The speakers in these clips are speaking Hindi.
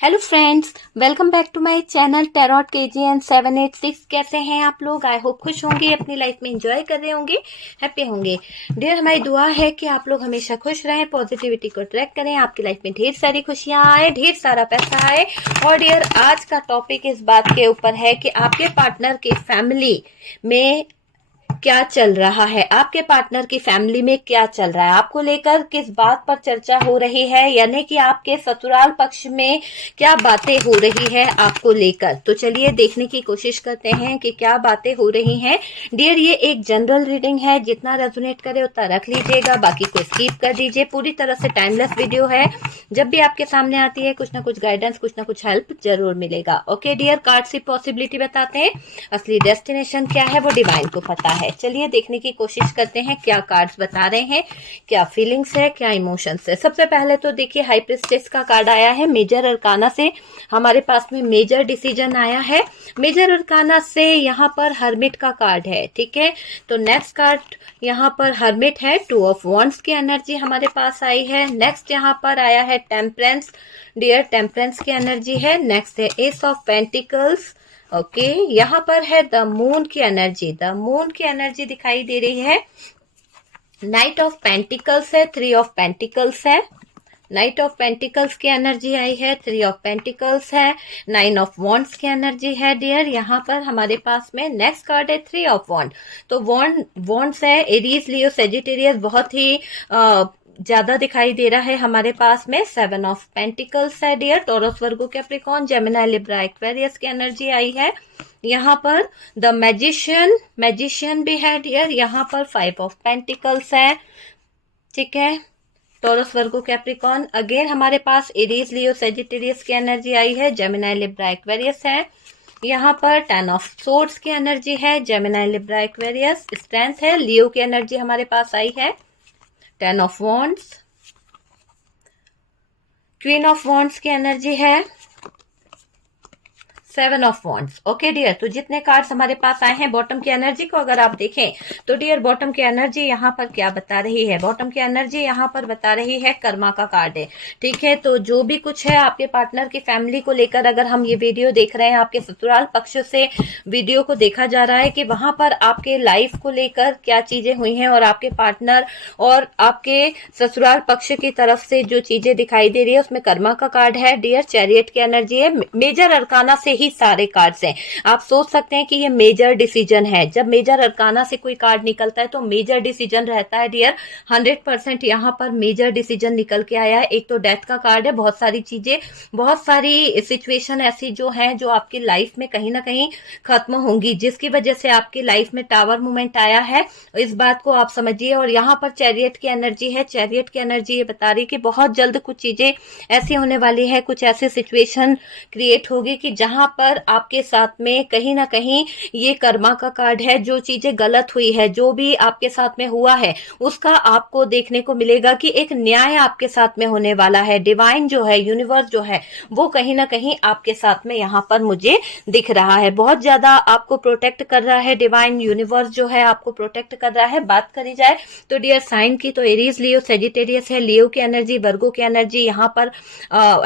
Hello friends, welcome back to my channel tarot KGN 786। कैसे हैं आप लोग? आई होप खुश होंगे, अपनी लाइफ में एंजॉय कर रहे होंगे, हैप्पी होंगे। डियर, हमारी दुआ है कि आप लोग हमेशा खुश रहें, पॉजिटिविटी को ट्रैक करें, आपकी लाइफ में ढेर सारी खुशियां आए, ढेर सारा पैसा आए। और डियर, आज का टॉपिक इस बात के ऊपर है कि आपके पार्टनर की फैमिली में क्या चल रहा है, आपके पार्टनर की फैमिली में क्या चल रहा है, आपको लेकर किस बात पर चर्चा हो रही है, यानी कि आपके ससुराल पक्ष में क्या बातें हो रही है आपको लेकर। तो चलिए देखने की कोशिश करते हैं कि क्या बातें हो रही हैं। डियर, ये एक जनरल रीडिंग है, जितना रेजोनेट करे उतना रख लीजिएगा, बाकी को स्किप कर दीजिए। पूरी तरह से टाइमलेस वीडियो है, जब भी आपके सामने आती है कुछ ना कुछ गाइडेंस, कुछ ना कुछ हेल्प जरूर मिलेगा। ओके डियर, कार्ड से पॉसिबिलिटी बताते हैं, असली डेस्टिनेशन क्या है वो डिवाइन को पता है। चलिए देखने की कोशिश करते हैं क्या कार्ड्स बता रहे हैं, क्या फीलिंग्स है, क्या इमोशंस है। सबसे पहले तो देखिए, हाई प्रिस्टेस का कार्ड आया है। मेजर अरकाना से हमारे पास में मेजर डिसीजन आया है। मेजर अरकाना से यहाँ पर हर्मिट का कार्ड है, ठीक है। तो नेक्स्ट कार्ड यहाँ पर हर्मिट है, 2 ऑफ वॉन्ड्स की एनर्जी हमारे पास आई है। नेक्स्ट यहाँ पर आया है टेम्परेंस। डियर, टेम्परेंस की एनर्जी है। नेक्स्ट है एस ऑफ पेंटिकल्स। ओके, यहाँ पर है द मून की एनर्जी। द मून की एनर्जी दिखाई दे रही है। नाइट ऑफ पेंटिकल्स है, 3 ऑफ पेंटिकल्स है। नाइट ऑफ पेंटिकल्स की एनर्जी आई है, 3 ऑफ पेंटिकल्स है। 9 ऑफ वॉन्ड्स की एनर्जी है। डियर, यहाँ पर हमारे पास में नेक्स्ट कार्ड है 3 ऑफ वॉन्ड। तो वॉन्ड्स है, एरीज, लियो, सेजिटेरियस, बहुत ही ज्यादा दिखाई दे रहा है हमारे पास में। 7 ऑफ पेंटिकल्स है। डियर, टॉरस, वर्गो, कैप्रिकॉर्न, जेमिनी, लिब्रा, एक्वेरियस की एनर्जी आई है। यहाँ पर द मैजिशियन भी है। डियर, यहाँ पर 5 ऑफ पेंटिकल्स है, ठीक है। टॉरस, वर्गो, कैप्रिकॉर्न, अगेन हमारे पास एरीज, लियो, सेजिटेरियस की एनर्जी आई है। जेमिनी, लिब्रा, एक्वेरियस है। यहाँ पर 10 ऑफ सोर्ड्स की एनर्जी है। जेमिनी, लिब्रा, एक्वेरियस, स्ट्रेंथ है। लियो की एनर्जी हमारे पास आई है। 10 of wands, queen of wands की एनर्जी है। 7 ऑफ वॉन्ड्स। ओके डियर, तो जितने कार्ड्स हमारे पास आए हैं, बॉटम की एनर्जी को अगर आप देखें तो डियर, बॉटम की एनर्जी यहाँ पर क्या बता रही है? बॉटम की एनर्जी यहाँ पर बता रही है कर्मा का कार्ड है, ठीक है। तो जो भी कुछ है आपके पार्टनर की फैमिली को लेकर, अगर हम ये वीडियो देख रहे हैं, आपके ससुराल पक्ष से वीडियो को देखा जा रहा है कि वहां पर आपके लाइफ को लेकर क्या चीजें हुई हैं, और आपके पार्टनर और आपके ससुराल पक्ष की तरफ से जो चीजें दिखाई दे रही है उसमें कर्मा का कार्ड है। डियर, चैरियट की एनर्जी है। मेजर अरकाना से ही सारे कार्ड्स हैं। आप सोच सकते हैं कि ये मेजर डिसीजन है। जब मेजर अरकाना से कोई कार्ड निकलता है तो मेजर डिसीजन रहता है। डियर, 100% यहाँ पर मेजर डिसीजन निकल के आया है। एक तो डेथ का कार्ड है, बहुत सारी चीजें, बहुत सारी सिचुएशन ऐसी जो है जो आपकी लाइफ में कहीं ना कहीं खत्म होंगी, जिसकी वजह से आपकी लाइफ में टावर मूवमेंट आया है, इस बात को आप समझिए। और यहाँ पर चैरियट की एनर्जी है। चैरियट की एनर्जी ये बता रही है कि बहुत जल्द कुछ चीजें ऐसी होने वाली है, कुछ ऐसी सिचुएशन क्रिएट होगी कि जहां पर आपके साथ में कहीं ना कहीं ये कर्मा का कार्ड है। जो चीजें गलत हुई है, जो भी आपके साथ में हुआ है, उसका आपको देखने को मिलेगा कि एक न्याय आपके साथ में होने वाला है। डिवाइन जो है, यूनिवर्स जो है, वो कहीं ना कहीं आपके साथ में यहाँ पर मुझे दिख रहा है, बहुत ज्यादा आपको प्रोटेक्ट कर रहा है। डिवाइन यूनिवर्स जो है आपको प्रोटेक्ट कर रहा है। बात करी जाए तो डियर साइन की, तो एरीज, लियो, सेजिटेरियस है। लियो की एनर्जी, वर्गो की एनर्जी यहाँ पर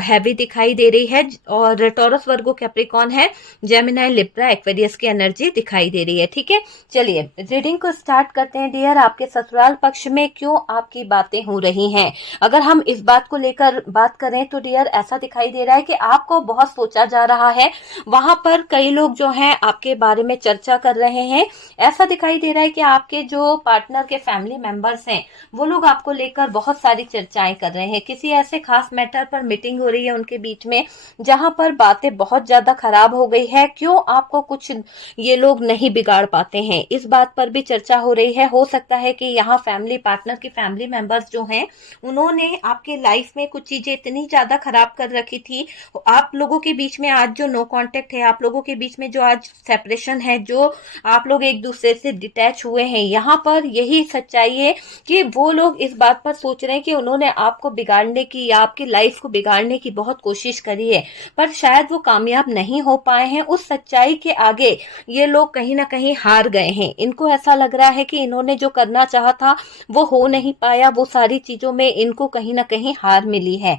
हैवी दिखाई दे रही है, और टॉरस, वर्गो, कैप्रिकॉर्न है। जेमिनी, लिब्रा, एक्वेरियस की एनर्जी दिखाई दे रही है, ठीक है। चलिए रीडिंग को स्टार्ट करते हैं। डियर, आपके ससुराल पक्ष में क्यों आपकी बातें हो रही हैं? अगर हम इस बात को लेकर बात करें तो डियर, ऐसा दिखाई दे रहा है कि आपको बहुत सोचा जा रहा है। वहां पर कई लोग जो हैं आपके बारे में चर्चा कर रहे हैं। ऐसा दिखाई दे रहा है कि आपके जो पार्टनर के फैमिली मेंबर्स हैं, वो लोग आपको लेकर बहुत सारी चर्चाएं कर रहे हैं। किसी ऐसे खास मैटर पर मीटिंग हो रही है उनके बीच में, जहां पर बातें बहुत ज्यादा खराब हो गई है। क्यों आपको कुछ ये लोग नहीं बिगाड़ पाते हैं, इस बात पर भी चर्चा हो रही है। हो सकता है कि यहाँ फैमिली, पार्टनर की फैमिली मेंबर्स जो हैं, उन्होंने आपके लाइफ में कुछ चीजें इतनी ज्यादा खराब कर रखी थी। आप लोगों के बीच में आज जो नो कांटेक्ट है, आप लोगों के बीच में जो आज सेपरेशन है, जो आप लोग एक दूसरे से डिटैच हुए हैं, यहाँ पर यही सच्चाई है कि वो लोग इस बात पर सोच रहे हैं कि उन्होंने आपको बिगाड़ने की या आपकी लाइफ को बिगाड़ने की बहुत कोशिश करी है, पर शायद वो कामयाब नहीं हो पाए हैं। उस सच्चाई के आगे ये लोग कहीं ना कहीं हार गए हैं। इनको ऐसा लग रहा है कि इन्होंने जो करना चाहा था वो हो नहीं पाया, वो सारी चीजों में इनको कहीं ना कहीं हार मिली है।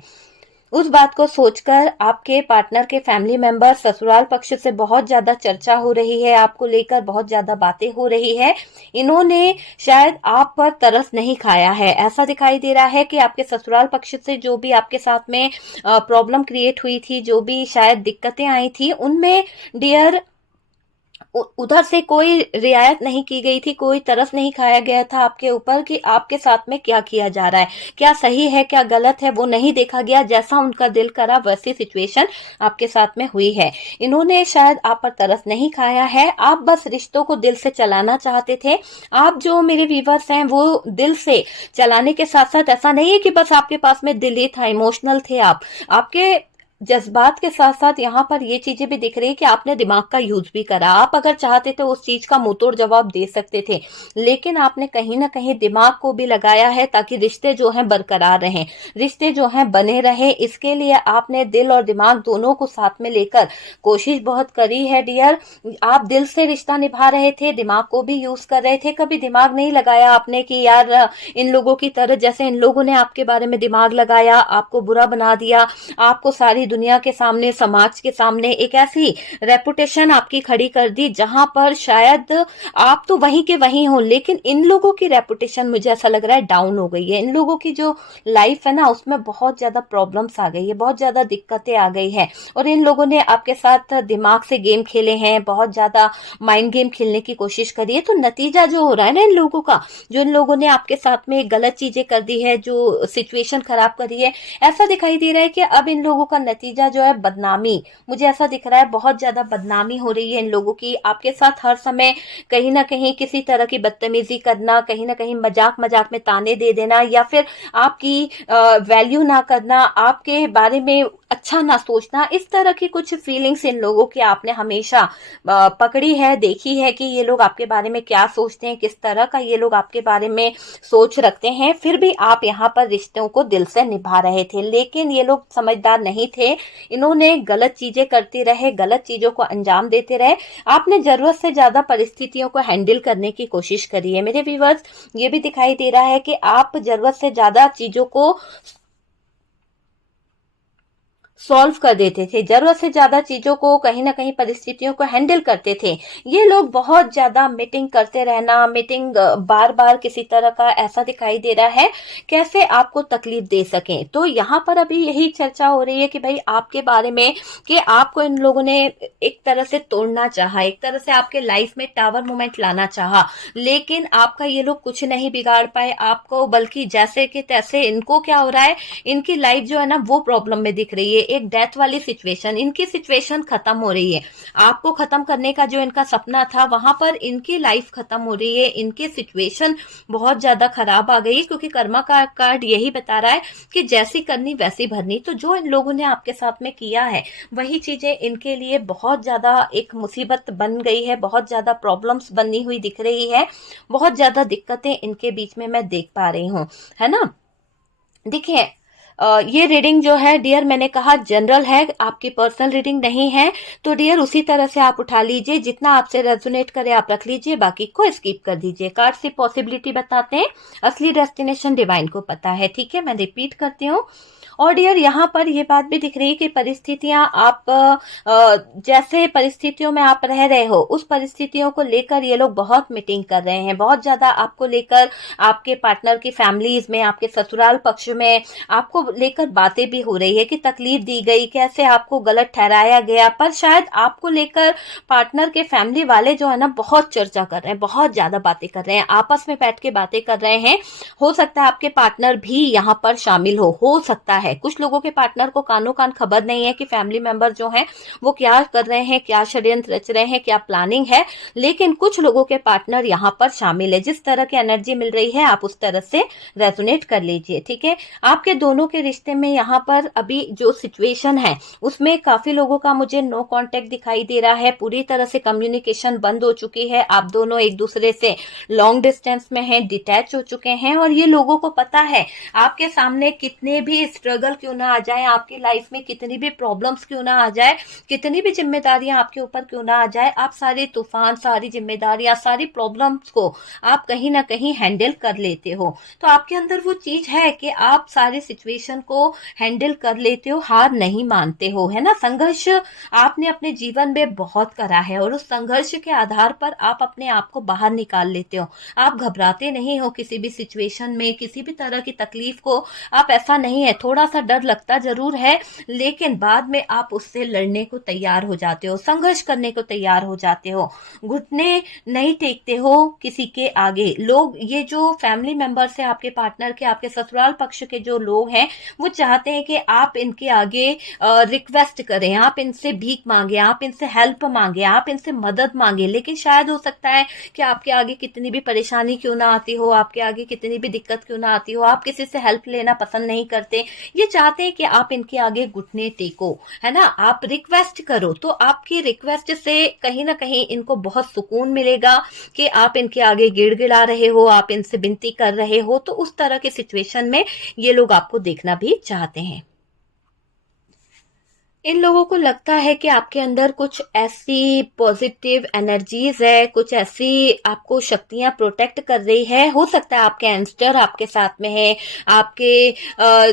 उस बात को सोचकर आपके पार्टनर के फैमिली मेंबर ससुराल पक्ष से बहुत ज्यादा चर्चा हो रही है, आपको लेकर बहुत ज्यादा बातें हो रही है। इन्होंने शायद आप पर तरस नहीं खाया है। ऐसा दिखाई दे रहा है कि आपके ससुराल पक्ष से जो भी आपके साथ में प्रॉब्लम क्रिएट हुई थी, जो भी शायद दिक्कतें आई थी, उनमें डियर उधर से कोई रियायत नहीं की गई थी, कोई तरस नहीं खाया गया था आपके ऊपर कि आपके साथ में क्या किया जा रहा है, क्या सही है क्या गलत है, वो नहीं देखा गया। जैसा उनका दिल करा वैसी सिचुएशन आपके साथ में हुई है। इन्होंने शायद आप पर तरस नहीं खाया है, आप बस रिश्तों को दिल से चलाना चाहते थे। आप जो मेरे व्यूवर्स हैं वो दिल से चलाने के साथ साथ ऐसा नहीं है कि बस आपके पास में दिल ही था, इमोशनल थे आप, आपके जज्बात के साथ साथ यहाँ पर ये चीजें भी दिख रही है कि आपने दिमाग का यूज भी करा। आप अगर चाहते थे उस चीज का मुंह तोड़ जवाब दे सकते थे, लेकिन आपने कहीं ना कहीं दिमाग को भी लगाया है ताकि रिश्ते जो हैं बरकरार रहें, रिश्ते जो हैं बने रहे। इसके लिए आपने दिल और दिमाग दोनों को साथ में लेकर कोशिश बहुत करी है डियर। आप दिल से रिश्ता निभा रहे थे, दिमाग को भी यूज कर रहे थे। कभी दिमाग नहीं लगाया आपने कि यार इन लोगों की तरह, जैसे इन लोगों ने आपके बारे में दिमाग लगाया, आपको बुरा बना दिया, आपको सारी दुनिया के सामने, समाज के सामने एक ऐसी रेपुटेशन आपकी खड़ी कर दी जहां पर शायद आप तो वहीं के वहीं हो, लेकिन इन लोगों की रेपुटेशन मुझे ऐसा लग रहा है डाउन हो गई है। इन लोगों की जो लाइफ है ना उसमें बहुत ज्यादा प्रॉब्लम्स आ गई है, बहुत ज्यादा दिक्कतें आ गई है, और इन लोगों ने आपके साथ दिमाग से गेम खेले हैं, बहुत ज्यादा माइंड गेम खेलने की कोशिश करी है। तो नतीजा जो हो रहा है ना इन लोगों का, जो इन लोगों ने आपके साथ में गलत चीजें कर दी है, जो सिचुएशन खराब करी है, ऐसा दिखाई दे रहा है कि अब इन लोगों का नतीजा जो है बदनामी, मुझे ऐसा दिख रहा है बहुत ज्यादा बदनामी हो रही है इन लोगों की। आपके साथ हर समय कहीं ना कहीं किसी तरह की बदतमीजी करना, कहीं ना कहीं मजाक मजाक में ताने दे देना, या फिर आपकी वैल्यू ना करना, आपके बारे में अच्छा ना सोचना, इस तरह की कुछ फीलिंग्स इन लोगों की आपने हमेशा पकड़ी है, देखी है कि ये लोग आपके बारे में क्या सोचते हैं, किस तरह का ये लोग आपके बारे में सोच रखते हैं। फिर भी आप यहाँ पर रिश्तों को दिल से निभा रहे थे, लेकिन ये लोग समझदार नहीं थे। इन्होंने गलत चीजें करते रहे, गलत चीजों को अंजाम देते रहे। आपने जरूरत से ज्यादा परिस्थितियों को हैंडल करने की कोशिश करी है मेरे व्यूवर्स। ये भी दिखाई दे रहा है कि आप जरूरत से ज्यादा चीजों को सॉल्व कर देते थे, जरूरत से ज्यादा चीजों को, कहीं ना कहीं परिस्थितियों को हैंडल करते थे। ये लोग बहुत ज्यादा मीटिंग करते रहना, मीटिंग बार बार किसी तरह का, ऐसा दिखाई दे रहा है कैसे आपको तकलीफ दे सकें। तो यहाँ पर अभी यही चर्चा हो रही है कि भाई आपके बारे में, कि आपको इन लोगों ने एक तरह से तोड़ना चाहा, एक तरह से आपके लाइफ में टावर मोमेंट लाना चाहा, लेकिन आपका ये लोग कुछ नहीं बिगाड़ पाए आपको, बल्कि जैसे कि तैसे इनको क्या हो रहा है, इनकी लाइफ जो है ना वो प्रॉब्लम में दिख रही है। एक डेथ वाली सिचुएशन, इनकी सिचुएशन खत्म हो रही है। आपको खत्म करने का जो इनका सपना था वहां पर इनकी लाइफ खत्म हो रही है, इनकी सिचुएशन बहुत ज्यादा खराब आ गई, क्योंकि कर्मा का कार्ड यही बता रहा है कि जैसी करनी वैसी भरनी। तो जो इन लोगों ने आपके साथ में किया है वही चीजें इनके लिए बहुत ज्यादा एक मुसीबत बन गई है, बहुत ज्यादा प्रॉब्लम्स बनी हुई दिख रही है, बहुत ज्यादा दिक्कतें इनके बीच में मैं देख पा रही हूँ, है ना। देखिए ये रीडिंग जो है डियर, मैंने कहा जनरल है, आपकी पर्सनल रीडिंग नहीं है। तो डियर उसी तरह से आप उठा लीजिए, जितना आपसे रेजोनेट करे आप रख लीजिए, बाकी को स्किप कर दीजिए। कार्ड सिर्फ पॉसिबिलिटी बताते हैं, असली डेस्टिनेशन डिवाइन को पता है, ठीक है। मैं रिपीट करती हूँ। और डियर यहाँ पर ये बात भी दिख रही है कि परिस्थितियां, आप जैसे परिस्थितियों में आप रह रहे हो उस परिस्थितियों को लेकर ये लोग बहुत मीटिंग कर रहे हैं, बहुत ज्यादा आपको लेकर, आपके पार्टनर की फैमिलीज में, आपके ससुराल पक्ष में आपको लेकर बातें भी हो रही है कि तकलीफ दी गई, कैसे आपको गलत ठहराया गया। पर शायद आपको लेकर पार्टनर के फैमिली वाले जो है ना बहुत चर्चा कर रहे हैं, बहुत ज्यादा बातें कर रहे हैं, आपस में बैठ के बातें कर रहे हैं। हो सकता है आपके पार्टनर भी यहाँ पर शामिल हो सकता है। कुछ लोगों के पार्टनर को कानों कान खबर नहीं है कि फैमिली मेंबर जो हैं वो क्या कर रहे हैं, क्या षड्यंत्र रच रहे हैं, क्या प्लानिंग है, लेकिन कुछ लोगों के पार्टनर यहाँ पर शामिल है। जिस तरह की एनर्जी मिल रही है आप उस तरह से रेजोनेट कर लीजिए, ठीक है। आपके दोनों के रिश्ते में यहाँ पर अभी जो सिचुएशन है उसमें काफी लोगों का मुझे नो कांटेक्ट दिखाई दे रहा है, पूरी तरह से कम्युनिकेशन बंद हो चुकी है। आप दोनों एक दूसरे से लॉन्ग डिस्टेंस में हैं, डिटैच हो चुके हैं, और ये लोगों को पता है आपके सामने कितने भी स्ट्रगल क्यों ना आ जाए, आपकी लाइफ में कितनी भी प्रॉब्लम्स क्यों ना आ जाए, कितनी भी जिम्मेदारियां आपके ऊपर क्यों ना आ जाए, आप सारे तूफान, सारी जिम्मेदारियां, सारी प्रॉब्लम्स को आप कहीं ना कहीं हैंडल कर लेते हो। तो आपके अंदर वो चीज है कि आप सारी सिचुएशन सिचुएशन को हैंडल कर लेते हो, हार नहीं मानते हो, है ना। संघर्ष आपने अपने जीवन में बहुत करा है और उस संघर्ष के आधार पर आप अपने आप को बाहर निकाल लेते हो। आप घबराते नहीं हो किसी भी सिचुएशन में, किसी भी तरह की तकलीफ को आप, ऐसा नहीं है, थोड़ा सा डर लगता जरूर है, लेकिन बाद में आप उससे लड़ने को तैयार हो जाते हो, संघर्ष करने को तैयार हो जाते हो, घुटने नहीं टेकते हो किसी के आगे। लोग, ये जो फैमिली मेंबर्स है आपके पार्टनर के, आपके ससुराल पक्ष के जो लोग हैं, वो चाहते हैं कि आप इनके आगे रिक्वेस्ट करें, आप इनसे भीख मांगे, आप इनसे हेल्प मांगे, आप इनसे मदद मांगे। लेकिन शायद हो सकता है कि आपके आगे कितनी भी परेशानी क्यों ना आती हो, आपके आगे कितनी भी दिक्कत क्यों ना आती हो, आप किसी से हेल्प लेना पसंद नहीं करते। ये चाहते हैं कि आप इनके आगे घुटने टेको, है ना, आप रिक्वेस्ट करो। तो आपकी रिक्वेस्ट से कहीं ना कहीं इनको बहुत सुकून मिलेगा कि आप इनके आगे गिड़गिड़ा रहे हो, आप इनसे विनती कर रहे हो। तो उस तरह के सिचुएशन में ये लोग आपको देखना भी चाहते हैं। इन लोगों को लगता है कि आपके अंदर कुछ ऐसी पॉजिटिव एनर्जीज है, कुछ ऐसी आपको शक्तियां प्रोटेक्ट कर रही है। हो सकता है आपके एंस्टर आपके साथ में है, आपके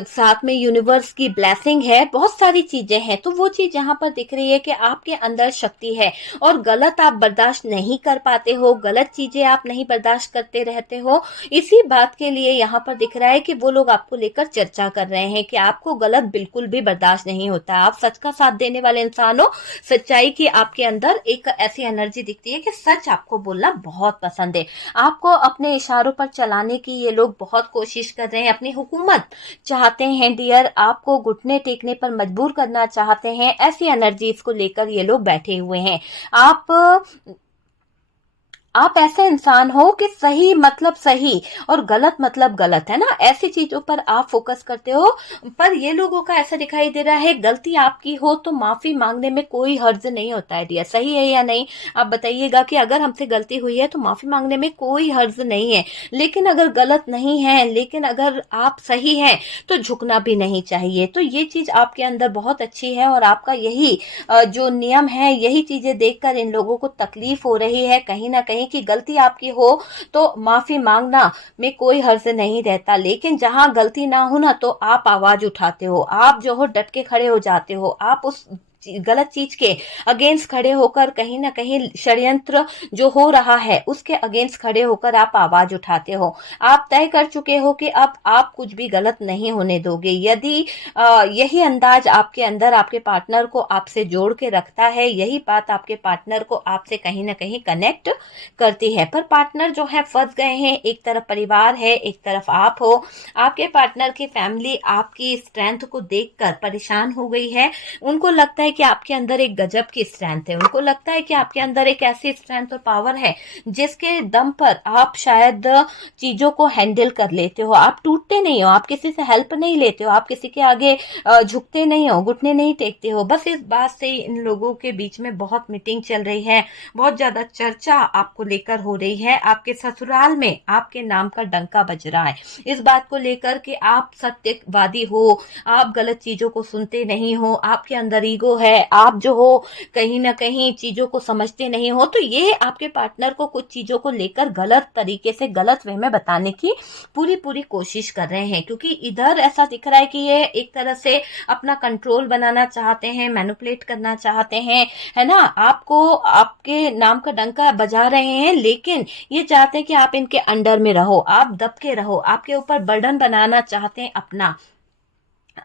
साथ में यूनिवर्स की ब्लेसिंग है, बहुत सारी चीजें हैं। तो वो चीज यहाँ पर दिख रही है कि आपके अंदर शक्ति है और गलत आप बर्दाश्त नहीं कर पाते हो, गलत चीजें आप नहीं बर्दाश्त करते रहते हो। इसी बात के लिए यहाँ पर दिख रहा है कि वो लोग आपको लेकर चर्चा कर रहे हैं कि आपको गलत बिल्कुल भी बर्दाश्त नहीं होता, आप सच का साथ देने वाले इंसान हो। सच्चाई की आपके अंदर एक ऐसी एनर्जी दिखती है कि सच आपको बोलना बहुत पसंद है, आपको अपने इशारों पर चलाने की ये लोग बहुत कोशिश कर रहे हैं, अपनी हुकूमत चाहते हैं डियर, आपको घुटने टेकने पर मजबूर करना चाहते हैं। ऐसी एनर्जीज को लेकर ये लोग बैठे हुए हैं। आप ऐसे इंसान हो कि सही मतलब सही और गलत मतलब गलत, है ना, ऐसी चीजों पर आप फोकस करते हो। पर ये लोगों का ऐसा दिखाई दे रहा है, गलती आपकी हो तो माफी मांगने में कोई हर्ज नहीं होता है डियर। सही है या नहीं, आप बताइएगा कि अगर हमसे गलती हुई है तो माफी मांगने में कोई हर्ज नहीं है। लेकिन अगर गलत नहीं है, लेकिन अगर आप सही हैं तो झुकना भी नहीं चाहिए। तो ये चीज आपके अंदर बहुत अच्छी है और आपका यही जो नियम है, यही चीजें देखकर इन लोगों को तकलीफ हो रही है कहीं ना कहीं कि गलती आपकी हो तो माफी मांगना में कोई हर्ज नहीं रहता। लेकिन जहां गलती ना हो ना, तो आप आवाज उठाते हो, आप जो हो डट के खड़े हो जाते हो, आप उस गलत चीज के अगेंस्ट खड़े होकर कहीं ना कहीं षड्यंत्र जो हो रहा है उसके अगेंस्ट खड़े होकर आप आवाज उठाते हो। आप तय कर चुके हो कि अब आप कुछ भी गलत नहीं होने दोगे। यदि यही अंदाज आपके अंदर आपके पार्टनर को आपसे जोड़ के रखता है, यही बात आपके पार्टनर को आपसे कहीं ना कहीं कनेक्ट करती है। पर पार्टनर जो है फंस गए हैं, एक तरफ परिवार है, एक तरफ आप हो। आपके पार्टनर की फैमिली आपकी स्ट्रेंथ को देखकर परेशान हो गई है। उनको लगता है कि आपके अंदर एक गजब की स्ट्रेंथ है, उनको लगता है कि आपके अंदर एक ऐसी स्ट्रेंथ और पावर है जिसके दम पर आप शायद चीजों को हैंडल कर लेते हो। आप टूटते नहीं हो, आप किसी से हेल्प नहीं लेते हो, आप किसी के आगे झुकते नहीं हो, घुटने नहीं टेकते हो। बस इस बात से इन लोगों के बीच में बहुत मीटिंग चल रही है, बहुत ज्यादा चर्चा आपको लेकर हो रही है। आपके ससुराल में आपके नाम का डंका बज रहा है इस बात को लेकर कि आप सत्यवादी हो, आप गलत चीजों को सुनते नहीं हो, आपके अंदर ईगो है, आप जो हो कहीं ना कहीं चीजों को समझते नहीं हो। तो ये आपके पार्टनर को कुछ चीजों को लेकर गलत तरीके से, गलत वे में बताने की पूरी पूरी कोशिश कर रहे हैं, क्योंकि इधर ऐसा दिख रहा है कि ये एक तरह से अपना कंट्रोल बनाना चाहते हैं, मैनिपुलेट करना चाहते हैं, है ना, आपको आपके नाम का डंका बजा रहे हैं। लेकिन ये चाहते हैं कि आप इनके अंडर में रहो, आप दब के रहो, आपके ऊपर बर्डन बनाना चाहते हैं अपना,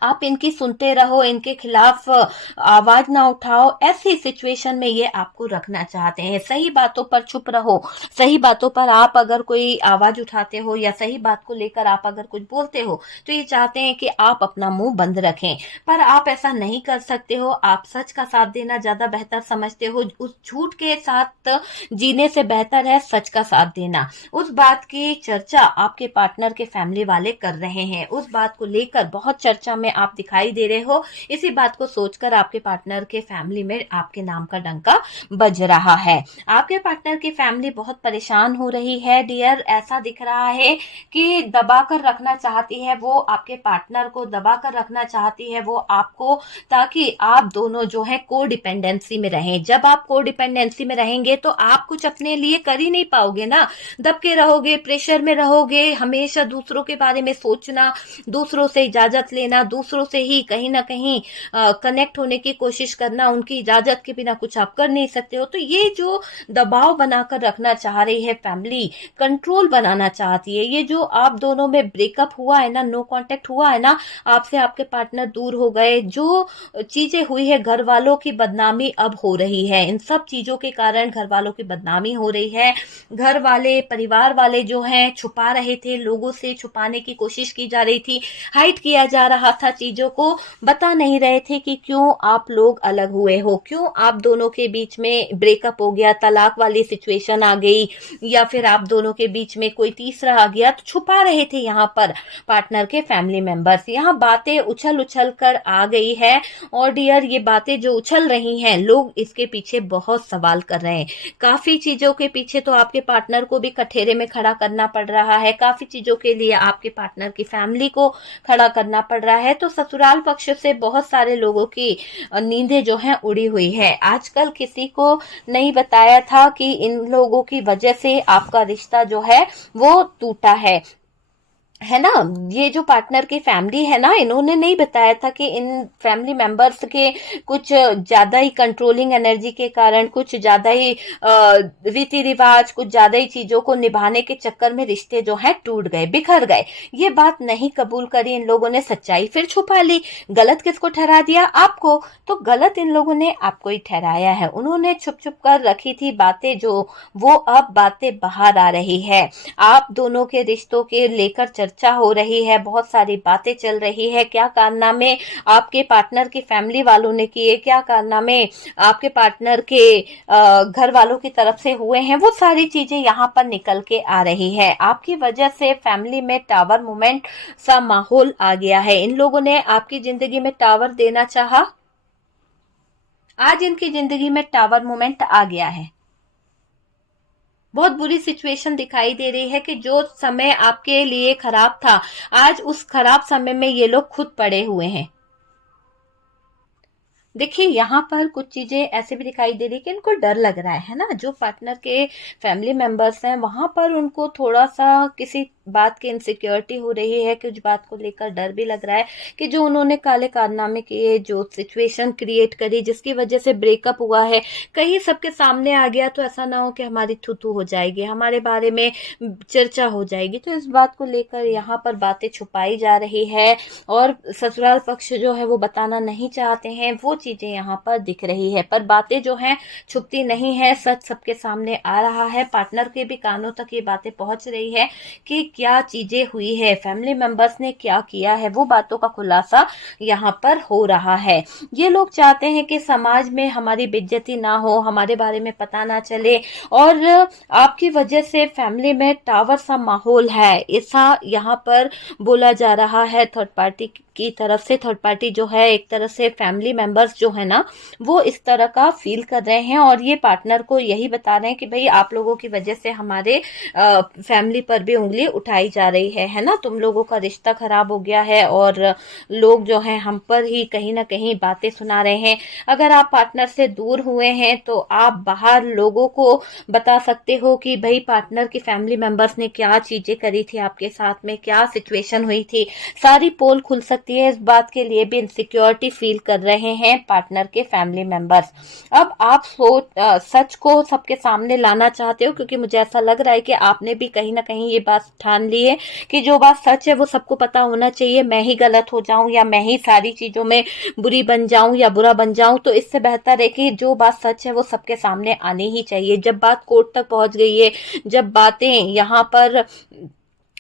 आप इनकी सुनते रहो, इनके खिलाफ आवाज ना उठाओ। ऐसी सिचुएशन में ये आपको रखना चाहते हैं। सही बातों पर चुप रहो, सही बातों पर आप अगर कोई आवाज उठाते हो या सही बात को लेकर आप अगर कुछ बोलते हो तो ये चाहते हैं कि आप अपना मुंह बंद रखें। पर आप ऐसा नहीं कर सकते हो, आप सच का साथ देना ज्यादा बेहतर समझते हो। उस झूठ के साथ जीने से बेहतर है सच का साथ देना। उस बात की चर्चा आपके पार्टनर के फैमिली वाले कर रहे हैं, उस बात को लेकर बहुत चर्चा में आप दिखाई दे रहे हो, इसी बात को सोचकर आपके पार्टनर के फैमिली में आपके नाम का डंका बज रहा है। आपके पार्टनर की फैमिली बहुत परेशान हो रही है डियर। ऐसा दिख रहा है कि दबा कर रखना चाहती है वो, आपके पार्टनर को दबा कर रखना चाहती है वो आपको, ताकि आप दोनों जो है को डिपेंडेंसी में रहें। जब आप को डिपेंडेंसी में रहेंगे तो आप कुछ अपने लिए कर ही नहीं पाओगे ना, दबके रहोगे, प्रेशर में रहोगे, हमेशा दूसरों के बारे में सोचना, दूसरों से इजाजत लेना, दूसरों से ही कहीं ना कहीं कनेक्ट होने की कोशिश करना, उनकी इजाजत के बिना कुछ आप कर नहीं सकते हो। तो ये जो दबाव बनाकर रखना चाह रही है फैमिली, कंट्रोल बनाना चाहती है, ये जो आप दोनों में ब्रेकअप हुआ है ना, नो कांटेक्ट हुआ है ना, आपसे आपके पार्टनर दूर हो गए, जो चीजें हुई है, घर वालों की बदनामी अब हो रही है। इन सब चीजों के कारण घर वालों की बदनामी हो रही है। घर वाले, परिवार वाले जो हैं छुपा रहे थे, लोगों से छुपाने की कोशिश की जा रही थी, हाइड किया जा रहा था चीजों को, बता नहीं रहे थे कि क्यों आप लोग अलग हुए हो, क्यों आप दोनों के बीच में ब्रेकअप हो गया, तलाक वाली सिचुएशन आ गई, या फिर आप दोनों के बीच में कोई तीसरा आ गया। तो छुपा रहे थे यहाँ पर पार्टनर के फैमिली मेंबर्स। यहाँ बातें उछल उछल कर आ गई है, और डियर ये बातें जो उछल रही हैं, लोग इसके पीछे बहुत सवाल कर रहे हैं। काफी चीजों के पीछे तो आपके पार्टनर को भी कठेरे में खड़ा करना पड़ रहा है, काफी चीजों के लिए आपके पार्टनर की फैमिली को खड़ा करना पड़ रहा है। तो ससुराल पक्ष से बहुत सारे लोगों की नींदें जो हैं उड़ी हुई है। आजकल किसी को नहीं बताया था कि इन लोगों की वजह से आपका रिश्ता जो है वो टूटा है ना। ये जो पार्टनर की फैमिली है ना, इन्होंने नहीं बताया था कि इन फैमिली मेंबर्स के कुछ ज्यादा ही कंट्रोलिंग एनर्जी के कारण, कुछ ज्यादा ही रीति रिवाज, कुछ ज्यादा ही चीजों को निभाने के चक्कर में रिश्ते जो है टूट गए, बिखर गए। ये बात नहीं कबूल करी इन लोगों ने, सच्चाई फिर छुपा ली। गलत किसको ठहरा दिया? आपको। तो गलत इन लोगों ने आपको ही ठहराया है। उन्होंने छुप छुप कर रखी थी बातें जो, वो अब बातें बाहर आ रही है। आप दोनों के रिश्तों के लेकर चर्चा हो रही है, बहुत सारी बातें चल रही है। क्या कारनामे आपके पार्टनर की फैमिली वालों ने किए, क्या कारनामे आपके पार्टनर के घर वालों की तरफ से हुए हैं, वो सारी चीजें यहाँ पर निकल के आ रही है। आपकी वजह से फैमिली में टावर मूवमेंट सा माहौल आ गया है। इन लोगों ने आपकी जिंदगी में टावर देना चाहा, आज इनकी जिंदगी में टावर मूवमेंट आ गया है। बहुत बुरी सिचुएशन दिखाई दे रही है कि जो समय आपके लिए खराब था, आज उस खराब समय में ये लोग खुद पड़े हुए हैं। देखिए यहाँ पर कुछ चीजें ऐसे भी दिखाई दे रही कि इनको डर लग रहा है ना। जो पार्टनर के फैमिली मेंबर्स हैं वहां पर उनको थोड़ा सा किसी बात की इनसिक्योरिटी हो रही है, कुछ बात को लेकर डर भी लग रहा है कि जो उन्होंने काले कारनामे किए, जो सिचुएशन क्रिएट करी, जिसकी वजह से ब्रेकअप हुआ है, कहीं सबके सामने आ गया तो ऐसा ना हो कि हमारी थू हो जाएगी, हमारे बारे में चर्चा हो जाएगी। तो इस बात को लेकर यहाँ पर बातें छुपाई जा रही है, और ससुराल पक्ष जो है वो बताना नहीं चाहते हैं। वो चीजें यहाँ पर दिख रही है, पर बातें जो हैं छुपती नहीं है, सच सबके सामने आ रहा है। पार्टनर के भी कानों तक ये बातें पहुंच रही है कि क्या चीजें हुई है, फैमिली मेंबर्स ने क्या किया है, वो बातों का खुलासा यहाँ पर हो रहा है। ये लोग चाहते हैं कि समाज में हमारी बेइज्जती ना हो, हमारे बारे में पता ना चले, और आपकी वजह से फैमिली में टावर सा माहौल है, ऐसा यहाँ पर बोला जा रहा है थर्ड पार्टी की तरफ से। थर्ड पार्टी जो है एक तरह से फैमिली मेंबर्स जो है ना, वो इस तरह का फील कर रहे हैं, और ये पार्टनर को यही बता रहे हैं कि भाई आप लोगों की वजह से हमारे फैमिली पर भी उंगली उठाई जा रही है ना, तुम लोगों का रिश्ता खराब हो गया है, और लोग जो हैं हम पर ही कहीं ना कहीं बातें सुना रहे हैं। अगर आप पार्टनर से दूर हुए हैं तो आप बाहर लोगों को बता सकते हो कि भाई पार्टनर की फैमिली मेंबर्स ने क्या चीजें करी थी आपके साथ में, क्या सिचुएशन हुई थी, सारी पोल खुल सकती है। इस बात के लिए भी इनसिक्योरिटी फील कर रहे हैं पार्टनर के फैमिली मेंबर्स। अब आप सच को सबके सामने लाना चाहते हो, क्योंकि मुझे ऐसा लग रहा है कि आपने भी कहीं ना कहीं ये बात ठान ली है कि जो बात सच है वो सबको पता होना चाहिए। मैं ही गलत हो जाऊं या मैं ही सारी चीजों में बुरी बन जाऊं या बुरा बन जाऊं, तो इससे बेहतर है कि जो बात सच है वो सबके सामने आनी ही चाहिए। जब बात कोर्ट तक पहुंच गई है, जब बातें यहाँ पर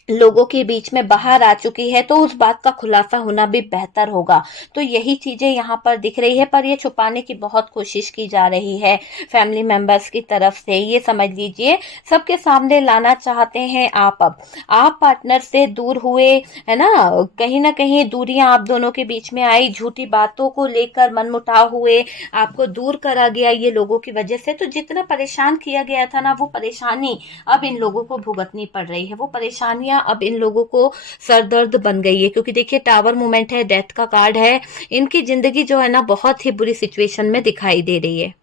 लोगों के बीच में बाहर आ चुकी है, तो उस बात का खुलासा होना भी बेहतर होगा। तो यही चीजें यहाँ पर दिख रही है, पर ये छुपाने की बहुत कोशिश की जा रही है फैमिली मेंबर्स की तरफ से। ये समझ लीजिए सबके सामने लाना चाहते हैं आप। अब आप पार्टनर से दूर हुए, है ना कहीं दूरियां आप दोनों के बीच में आई, झूठी बातों को लेकर मनमुटाव हुए, आपको दूर करा गया ये लोगों की वजह से। तो जितना परेशान किया गया था ना, वो परेशानी अब इन लोगों को भुगतनी पड़ रही है। वो परेशानियां अब इन लोगों को सरदर्द बन गई है, क्योंकि देखिए टावर मोमेंट है, डेथ का कार्ड है। इनकी जिंदगी जो है ना बहुत ही बुरी सिचुएशन में दिखाई दे रही है।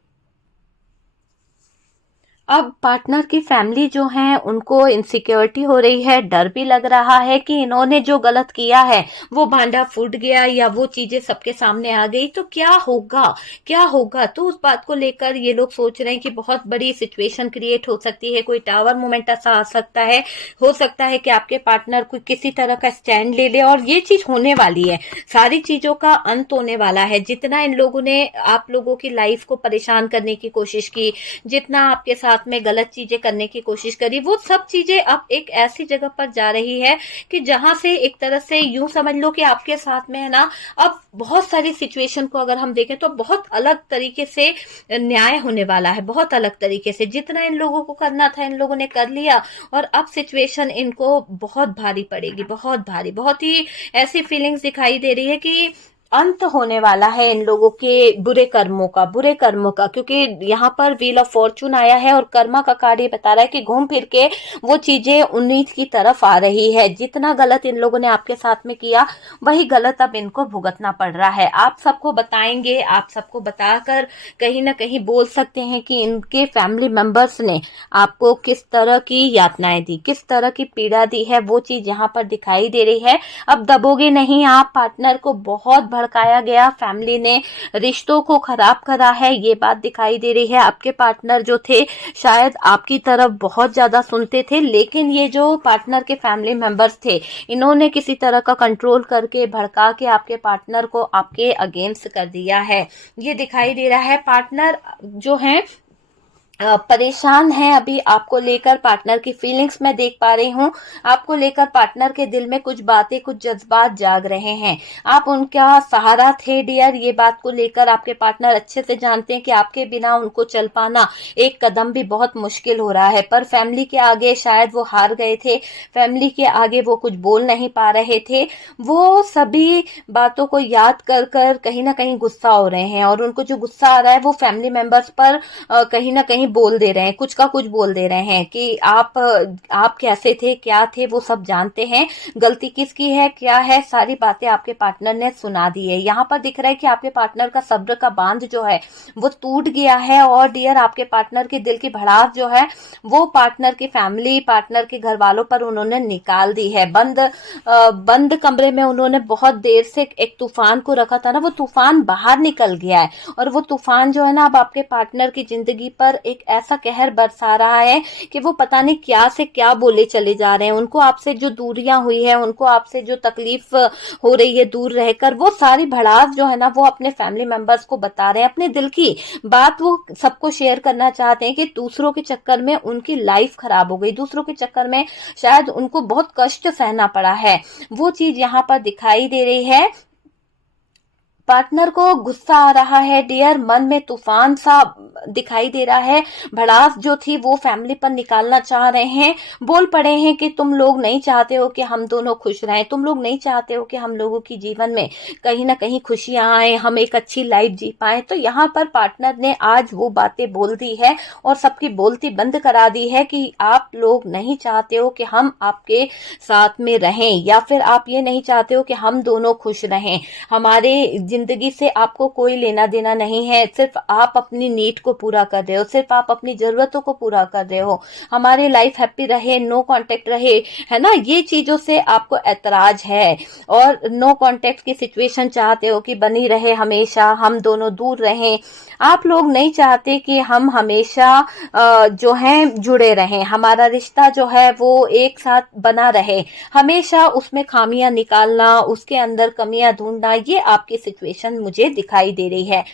अब पार्टनर की फैमिली जो है उनको इनसिक्योरिटी हो रही है, डर भी लग रहा है कि इन्होंने जो गलत किया है वो भांडा फूट गया या वो चीजें सबके सामने आ गई तो क्या होगा, क्या होगा। तो उस बात को लेकर ये लोग सोच रहे हैं कि बहुत बड़ी सिचुएशन क्रिएट हो सकती है, कोई टावर मोमेंट ऐसा आ सकता है, हो सकता है कि आपके पार्टनर कोई किसी तरह का स्टैंड ले ले, और ये चीज होने वाली है। सारी चीजों का अंत होने वाला है। जितना इन लोगों ने आप लोगों की लाइफ को परेशान करने की कोशिश की, जितना आपके साथ में गलत चीजें करने की कोशिश करी, वो सब चीजें अब एक ऐसी जगह पर जा रही है कि जहां से एक तरह से यूं समझ लो कि आपके साथ में है ना, अब बहुत सारी सिचुएशन को अगर हम देखें तो बहुत अलग तरीके से न्याय होने वाला है, बहुत अलग तरीके से। जितना इन लोगों को करना था इन लोगों ने कर लिया, और अब सिचुएशन इनको बहुत भारी पड़ेगी, बहुत भारी। बहुत ही ऐसी फीलिंग्स दिखाई दे रही है कि अंत होने वाला है इन लोगों के बुरे कर्मों का, क्योंकि यहाँ पर व्हील ऑफ फॉर्चून आया है और कर्मा का कार्य बता रहा है कि घूम फिर के वो चीजें उन्नीस की तरफ आ रही है। जितना गलत इन लोगों ने आपके साथ में किया, वही गलत अब इनको भुगतना पड़ रहा है। आप सबको बताएंगे, आप सबको बताकर कहीं ना कहीं बोल सकते हैं कि इनके फैमिली मेंबर्स ने आपको किस तरह की यातनाएं दी, किस तरह की पीड़ा दी है, वो चीज यहाँ पर दिखाई दे रही है। अब दबोगे नहीं आप। पार्टनर को बहुत भड़काया गया, फैमिली ने रिश्तों को खराब करा है, ये बात दिखाई दे रही है। आपके पार्टनर जो थे शायद आपकी तरफ बहुत ज्यादा सुनते थे, लेकिन ये जो पार्टनर के फैमिली मेंबर्स थे, इन्होंने किसी तरह का कंट्रोल करके भड़का के आपके पार्टनर को आपके अगेंस्ट कर दिया है, ये दिखाई दे रहा है। पार्टनर जो है परेशान है अभी आपको लेकर। पार्टनर की फीलिंग्स मैं देख पा रही हूँ, आपको लेकर पार्टनर के दिल में कुछ बातें, कुछ जज्बात जाग रहे हैं। आप उनका सहारा थे डियर, ये बात को लेकर आपके पार्टनर अच्छे से जानते हैं कि आपके बिना उनको चल पाना एक कदम भी बहुत मुश्किल हो रहा है। पर फैमिली के आगे शायद वो हार गए थे, फैमिली के आगे वो कुछ बोल नहीं पा रहे थे। वो सभी बातों को याद कर कर कहीं ना कहीं गुस्सा हो रहे हैं, और उनको जो गुस्सा आ रहा है वो फैमिली मेंबर्स पर कहीं ना कहीं बोल दे रहे हैं, कुछ का कुछ बोल दे रहे हैं कि आप कैसे थे, क्या थे, वो सब जानते हैं, गलती किसकी है, क्या है, सारी बातें आपके पार्टनर ने सुना दी है। यहाँ पर दिख रहा है कि आपके पार्टनर का सब्र का बांध जो है वो टूट गया है, और डियर आपके पार्टनर के दिल की भड़ास जो है वो पार्टनर की फैमिली, पार्टनर के घर वालों पर उन्होंने निकाल दी है। बंद कमरे में उन्होंने बहुत देर से एक तूफान को रखा था ना, वो तूफान बाहर निकल गया है, और वो तूफान जो है ना अब आपके पार्टनर की जिंदगी पर एक ऐसा कहर बरसा रहा है कि वो पता नहीं क्या से क्या बोले चले जा रहे हैं। उनको आपसे जो दूरियां हुई है, उनको आपसे जो तकलीफ हो रही है दूर रहकर, वो सारी भड़ास जो है ना वो अपने फैमिली मेंबर्स को बता रहे हैं, अपने दिल की बात वो सबको शेयर करना चाहते हैं कि दूसरों के चक्कर में उनकी लाइफ खराब हो गई, दूसरों के चक्कर में शायद उनको बहुत कष्ट सहना पड़ा है, वो चीज यहाँ पर दिखाई दे रही है। पार्टनर को गुस्सा आ रहा है डियर, मन में तूफान सा दिखाई दे रहा है, भड़ास जो थी वो फैमिली पर निकालना चाह रहे हैं। बोल पड़े हैं कि तुम लोग नहीं चाहते हो कि हम दोनों खुश रहें, तुम लोग नहीं चाहते हो कि हम लोगों की जीवन में कहीं ना कहीं खुशियां आए, हम एक अच्छी लाइफ जी पाए। तो यहाँ पर पार्टनर ने आज वो बातें बोल दी है और सबकी बोलती बंद करा दी है कि आप लोग नहीं चाहते हो कि हम आपके साथ में रहें, या फिर आप ये नहीं चाहते हो कि हम दोनों खुश रहें। हमारे जिंदगी से आपको कोई लेना देना नहीं है, सिर्फ आप अपनी नीड को पूरा कर रहे हो, सिर्फ आप अपनी जरूरतों को पूरा कर रहे हो। हमारी लाइफ हैप्पी रहे, नो कांटेक्ट रहे, है ना, ये चीजों से आपको ऐतराज है, और नो कांटेक्ट की सिचुएशन चाहते हो कि बनी रहे हमेशा, हम दोनों दूर रहें। आप लोग नहीं चाहते कि हम हमेशा जो है जुड़े रहें, हमारा रिश्ता जो है वो एक साथ बना रहे, हमेशा उसमें खामियां निकालना, उसके अंदर कमियां ढूंढना, ये आपकी सिचुएशन मुझे दिखाई दे रही है।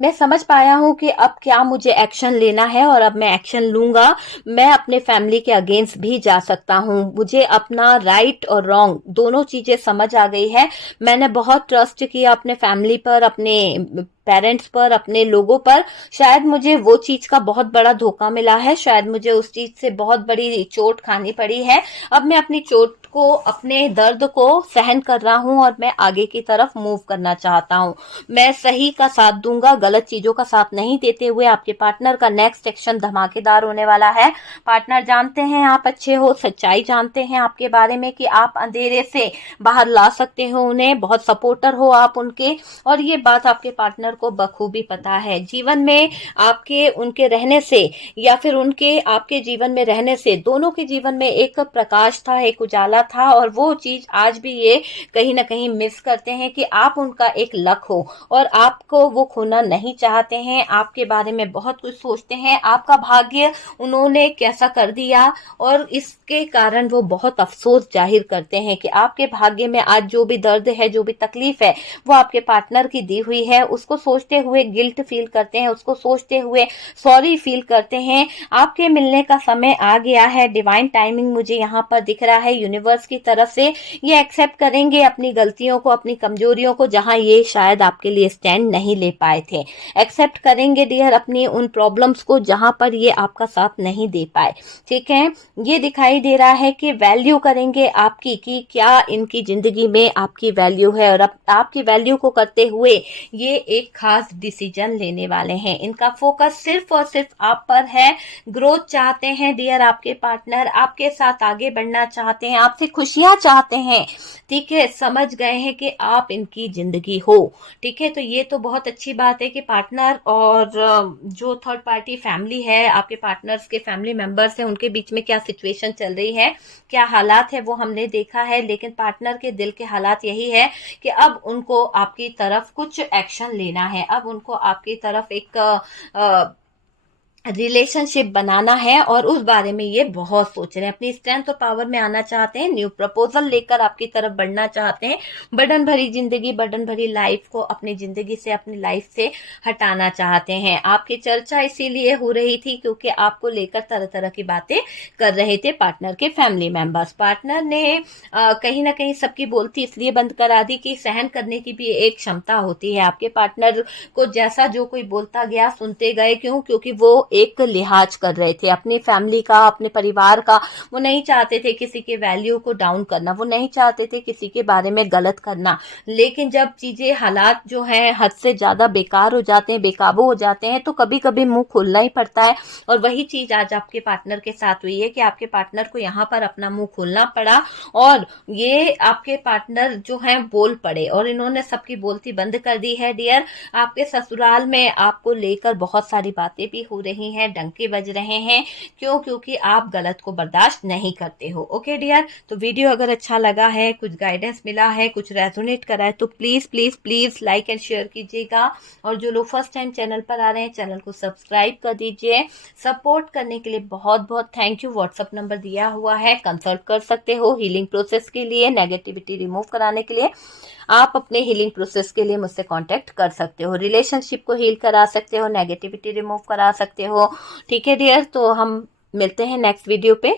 मैं समझ पाया हूँ कि अब क्या मुझे एक्शन लेना है और अब मैं एक्शन लूंगा। मैं अपने फैमिली के अगेंस्ट भी जा सकता हूँ। मुझे अपना राइट और रॉन्ग दोनों चीजें समझ आ गई है। मैंने बहुत ट्रस्ट किया अपने फैमिली पर, अपने पेरेंट्स पर, अपने लोगों पर। शायद मुझे वो चीज का बहुत बड़ा धोखा मिला है, शायद मुझे उस चीज से बहुत बड़ी चोट खानी पड़ी है। अब मैं अपनी चोट को, अपने दर्द को सहन कर रहा हूँ और मैं आगे की तरफ मूव करना चाहता हूँ। मैं सही का साथ दूंगा, गलत चीजों का साथ नहीं देते हुए। आपके पार्टनर का नेक्स्ट एक्शन धमाकेदार होने वाला है। पार्टनर जानते हैं आप अच्छे हो, सच्चाई जानते हैं आपके बारे में कि आप अंधेरे से बाहर ला सकते हो उन्हें, बहुत सपोर्टर हो आप उनके, और ये बात आपके पार्टनर को बखूबी पता है। जीवन में आपके उनके रहने से या फिर उनके आपके जीवन में रहने से दोनों के जीवन में एक प्रकाश था, एक उजाला था, और वो चीज आज भी ये कहीं ना कहीं मिस करते हैं कि आप उनका एक लक हो और आपको वो खोना नहीं चाहते हैं। आपके बारे में बहुत कुछ सोचते हैं, आपका भाग्य उन्होंने कैसा कर दिया, और इसके कारण वो बहुत अफसोस जाहिर करते हैं कि आपके भाग्य में आज जो भी दर्द है, जो भी तकलीफ है, वो आपके पार्टनर की दी हुई है। उसको सोचते हुए गिल्ट फील करते हैं, उसको सोचते हुए सॉरी फील करते हैं। आपके मिलने का समय आ गया है, डिवाइन टाइमिंग मुझे यहाँ पर दिख रहा है यूनिवर्स की तरफ से। ये एक्सेप्ट करेंगे अपनी गलतियों को, अपनी कमजोरियों को, जहां ये शायद आपके लिए स्टैंड नहीं ले पाए थे। एक्सेप्ट करेंगे डियर अपनी उन प्रॉब्लम्स को जहां पर ये आपका साथ नहीं दे पाए। ठीक है, ये दिखाई दे रहा है कि वैल्यू करेंगे आपकी, कि क्या इनकी जिंदगी में आपकी वैल्यू है, और आपकी वैल्यू को करते हुए ये एक खास डिसीजन लेने वाले हैं। इनका फोकस सिर्फ और सिर्फ आप पर है। ग्रोथ चाहते हैं डियर आपके पार्टनर, आपके साथ आगे बढ़ना चाहते हैं, आपसे खुशियां चाहते हैं। ठीक है, समझ गए हैं कि आप इनकी जिंदगी हो। ठीक है, तो ये तो बहुत अच्छी बात है कि पार्टनर और जो थर्ड पार्टी फैमिली है, आपके पार्टनर्स के फैमिली मेंबर्स हैं, उनके बीच में क्या सिचुएशन चल रही है, क्या हालात है, वो हमने देखा है। लेकिन पार्टनर के दिल के हालात यही है कि अब उनको आपकी तरफ कुछ एक्शन लेना है, अब उनको आपकी तरफ एक रिलेशनशिप बनाना है, और उस बारे में ये बहुत सोच रहे हैं। अपनी स्ट्रेंथ और पावर में आना चाहते हैं, न्यू प्रपोजल लेकर आपकी तरफ बढ़ना चाहते हैं। बर्डन भरी जिंदगी, बर्डन भरी लाइफ को अपनी जिंदगी से, अपनी लाइफ से हटाना चाहते हैं। आपकी चर्चा इसीलिए हो रही थी क्योंकि आपको लेकर तरह तरह की बातें कर रहे थे पार्टनर के फैमिली मेंबर्स। पार्टनर ने कहीं ना कहीं सबकी बोलती इसलिए बंद करा दी कि सहन करने की भी एक क्षमता होती है। आपके पार्टनर को जैसा जो कोई बोलता गया सुनते गए, क्यों? क्योंकि वो एक लिहाज कर रहे थे अपनी फैमिली का, अपने परिवार का। वो नहीं चाहते थे किसी के वैल्यू को डाउन करना, वो नहीं चाहते थे किसी के बारे में गलत करना। लेकिन जब चीजें, हालात जो है हद से ज्यादा बेकार हो जाते हैं, बेकाबू हो जाते हैं, तो कभी कभी मुंह खोलना ही पड़ता है। और वही चीज आज आपके पार्टनर के साथ हुई है कि आपके पार्टनर को यहाँ पर अपना मुंह खोलना पड़ा, और ये आपके पार्टनर जो है बोल पड़े, और इन्होंने सबकी बोलती बंद कर दी है डियर। आपके ससुराल में आपको लेकर बहुत सारी बातें भी हो रही हैं, डंके बज रहे हैं। क्यों? क्योंकि आप गलत को बर्दाश्त नहीं करते हो। ओके डियर, तो वीडियो अगर अच्छा लगा है, कुछ गाइडेंस मिला है, कुछ रेजोनेट करा है, तो please please please like and share कीजिएगा। और जो लोग फर्स्ट टाइम चैनल पर आ रहे हैं, चैनल को सब्सक्राइब कर दीजिए। सपोर्ट करने के लिए बहुत बहुत थैंक यू। व्हाट्सएप नंबर दिया हुआ है, कंसल्ट कर सकते हो हीलिंग प्रोसेस के लिए, नेगेटिविटी रिमूव कराने के लिए। आप अपने हीलिंग प्रोसेस के लिए मुझसे कांटेक्ट कर सकते हो, रिलेशनशिप को हील करा सकते हो, नेगेटिविटी रिमूव करा सकते हो। ठीक है डियर, तो हम मिलते हैं नेक्स्ट वीडियो पे।